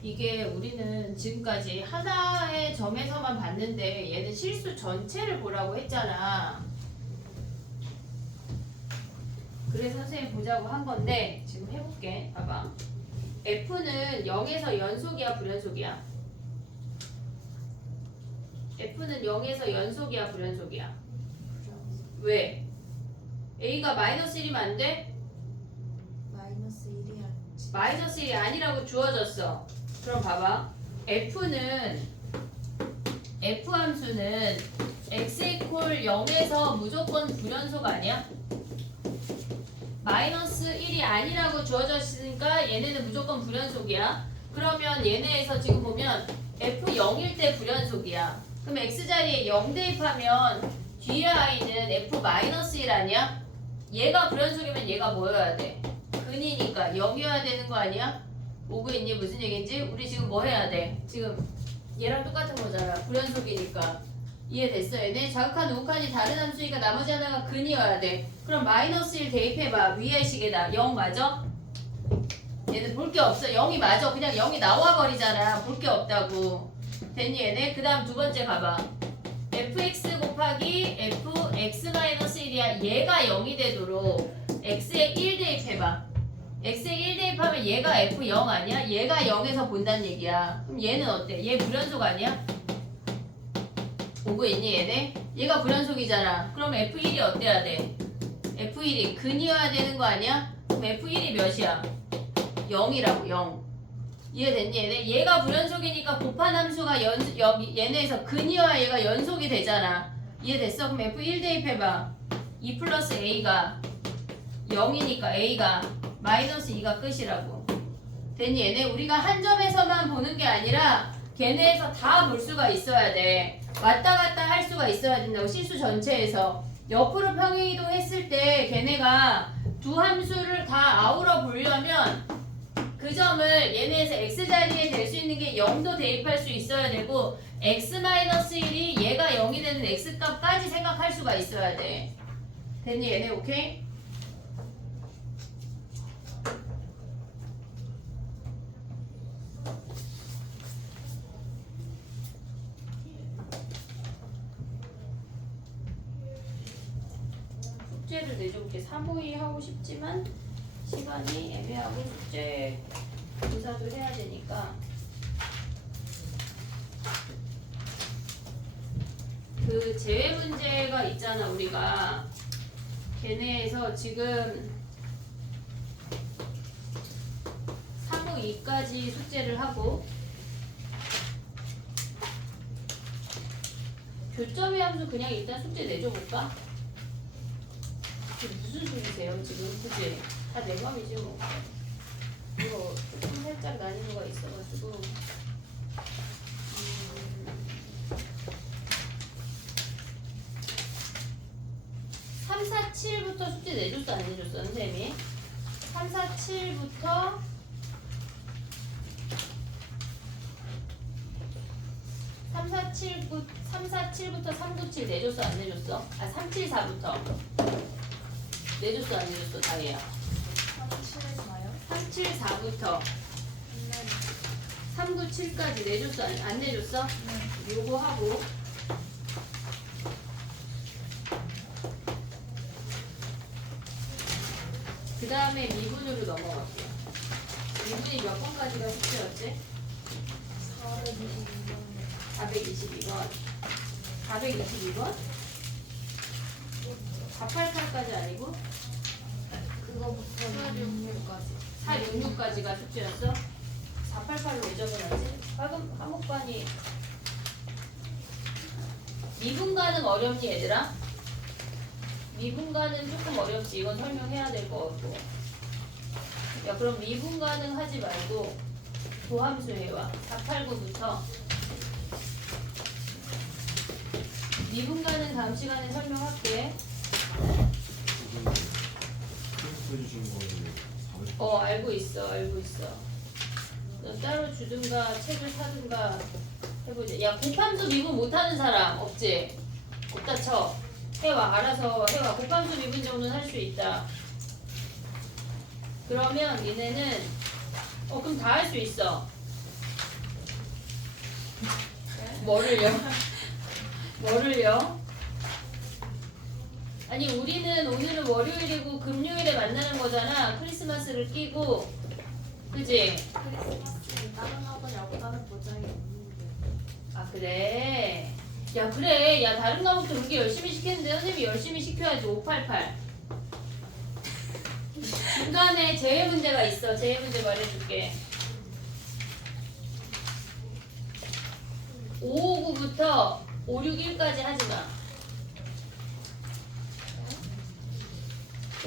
이게 우리는 지금까지 하나의 점에서만 봤는데 얘는 실수 전체를 보라고 했잖아. 그래서 선생님 보자고 한 건데 지금 해볼게. 봐봐. F는 0에서 연속이야 불연속이야? F는 0에서 연속이야 불연속이야? 왜? A가 마이너스 1이면 안 돼? 마이너스 1이 아니지. 마이너스 1이 아니라고 주어졌어. 그럼 봐봐. F 함수는 x 이퀄 0에서 무조건 불연속 아니야? 마이너스 1이 아니라고 주어졌으니까 얘네는 무조건 불연속이야. 그러면 얘네에서 지금 보면 F 0일 때 불연속이야. 그럼 x 자리에 0 대입하면 뒤에 i는 F 마이너스 1 아니야? 얘가 불연속이면 얘가 뭐여야 돼? 근이니까 0이어야 되는 거 아니야? 오고 있니? 무슨 얘기인지? 우리 지금 뭐 해야 돼? 지금 얘랑 똑같은 거잖아. 불연속이니까. 이해됐어? 얘네 자극한 우극한이 다른 함수니까 나머지 하나가 근이어야 돼. 그럼 마이너스 1 대입해봐. 위의 식에다 0 맞아? 얘는 볼 게 없어. 0이 맞아. 그냥 0이 나와버리잖아. 볼 게 없다고. 됐니 얘네? 그 다음 두 번째 가봐. fx 곱하기 fx-1이야. 얘가 0이 되도록 x에 1 대입해봐. x에 1 대입하면 얘가 f0 아니야? 얘가 0에서 본다는 얘기야. 그럼 얘는 어때? 얘 불연속 아니야? 보고 있니 얘네? 얘가 불연속이잖아. 그럼 f1이 어때야 돼? f1이 근이어야 되는 거 아니야? 그럼 f1이 몇이야? 0이라고 0. 이해됐니 얘네? 얘가 불연속이니까 곱한 함수가 얘네에서 근이어야 얘가 연속이 되잖아. 이해됐어? 그럼 f1 대입해봐. 2 플러스 a가 0이니까 a가 마이너스 2가 끝이라고. 됐니 얘네? 우리가 한 점에서만 보는 게 아니라 걔네에서 다 볼 수가 있어야 돼. 왔다 갔다 할 수가 있어야 된다고. 실수 전체에서 옆으로 평행이동 했을 때 걔네가 두 함수를 다 아우러 보려면 그 점을 얘네에서 x 자리에 될 수 있는 게 0도 대입할 수 있어야 되고 x-1이 얘가 0이 되는 x 값까지 생각할 수가 있어야 돼. 됐니 얘네? 오케이? 숙제를 내줘볼게. 352 하고 싶지만 시간이 애매하고 숙제 조사도 해야 되니까 그 제외 문제가 있잖아. 우리가 걔네에서 지금 352까지 숙제를 하고 교점의 함수 그냥 일단 숙제 내줘볼까? 무슨 소리세요 지금? 그치? 다 내 맘이지 뭐. 이거 조금 살짝 난이도가 있어가지고 3, 4, 7부터 숙제 내줬어 안 내줬어 선생님이? 3, 4, 7부터 3, 4, 7부터 3, 9, 7 내줬어 안 내줬어? 아 3, 7, 4부터 내줬어 안 내줬어 다혜야? 3, 7, 4부터 3, 9, 7까지 내줬어 안 내줬어? 네. 요거 하고 그 다음에 미분으로 넘어갈게요. 미분이 몇 번까지가 숙제였지? 422번 422번? 488까지 아니고? 그거부터 466까지. 466까지가 숙제였어? 488로 왜 적어놨지? 화목반이 미분가는 어렵니 얘들아? 미분가는 조금 어렵지. 이건 설명해야 될 것 같고. 야 그럼 미분가는 하지 말고 도함수 해와. 489부터 미분가는 다음 시간에 설명할게. 알고 있어. 너 따로 주든가 책을 사든가 해보자. 야 곱함수 미분 못하는 사람 없지? 없다 쳐. 해와. 알아서 해와. 곱함수 미분 정도는 할 수 있다. 그러면 얘네는 그럼 다 할 수 있어. 뭐를요? 아니 우리는 오늘은 월요일이고 금요일에 만나는 거잖아. 크리스마스를 끼고 그지? 크리스마스는 다른 학원이라고 다른 보장이 없는데. 아 그래? 야 그래. 야 다른 과목도 그렇게 열심히 시켰는데 선생님이 열심히 시켜야지. 588 지금 중간에 제외 문제가 있어. 제외 문제 말해줄게. 559부터 561까지 하지 마.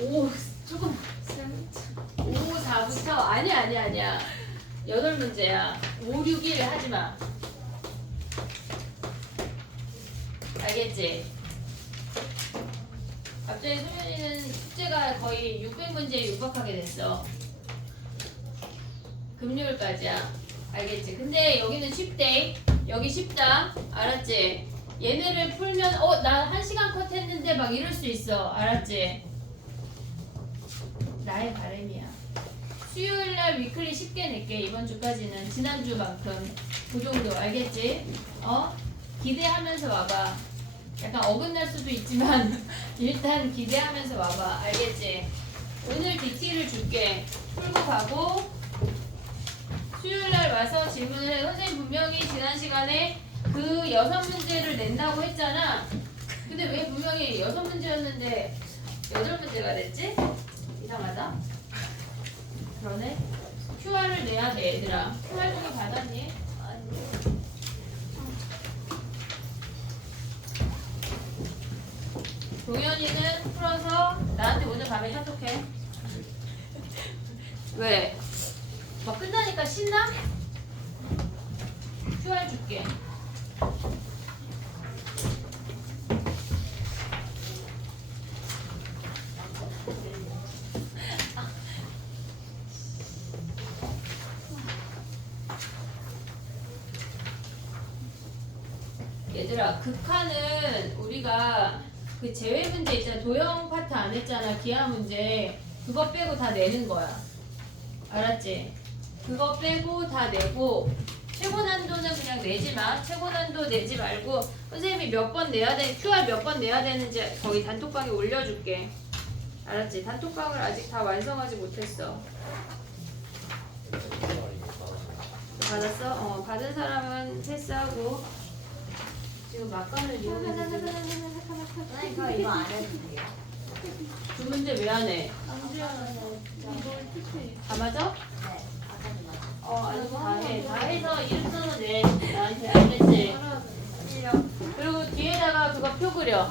5 조금 554부터 아니야. 8문제야. 561 하지 마. 알겠지? 갑자기 소연이는 숙제가 거의 600문제에 육박하게 됐어. 금요일까지야. 알겠지? 근데 여기는 쉽대. 여기 쉽다. 알았지? 얘네를 풀면 나 1시간 컷 했는데 막 이럴 수 있어. 알았지? 나의 바람이야. 수요일날 위클리 쉽게 낼게. 이번 주까지는 지난주만큼 그 정도. 알겠지? 기대하면서 와봐. 약간 어긋날 수도 있지만 일단 기대하면서 와봐. 알겠지? 오늘 DT를 줄게. 풀고 가고 수요일날 와서 질문을 해. 선생님 분명히 지난 시간에 그 6문제를 낸다고 했잖아. 근데 왜 분명히 6문제였는데 8문제가 됐지? 이상하다. 그러네. QR을 내야 돼 얘들아. QR 통해 받았니? 아니. 동현이는 풀어서 나한테 오늘 밤에 카톡해. 왜? 막 끝나니까 신나? QR 줄게. 얘들아, 극한은 우리가 그 제외 문제 있잖아. 도형 파트 안 했잖아. 기하 문제. 그거 빼고 다 내는 거야. 알았지? 그거 빼고 다 내고 최고 난도는 그냥 내지 마. 최고 난도 내지 말고 선생님이 몇 번 내야 돼, QR 몇 번 내야 되는지 거기 단톡방에 올려줄게. 알았지? 단톡방을 아직 다 완성하지 못했어. 받았어? 받은 사람은 패스하고 지금 막간을 이용해서 선생님 저 이거 안 해도 돼요? 두 문제 왜 안 해? 다 맞아? 네. 아까도 맞아. 아니 다 해. 다 해서 이름 써서 내. 나한테 알겠지? 그리고 뒤에다가 그거 표 그려.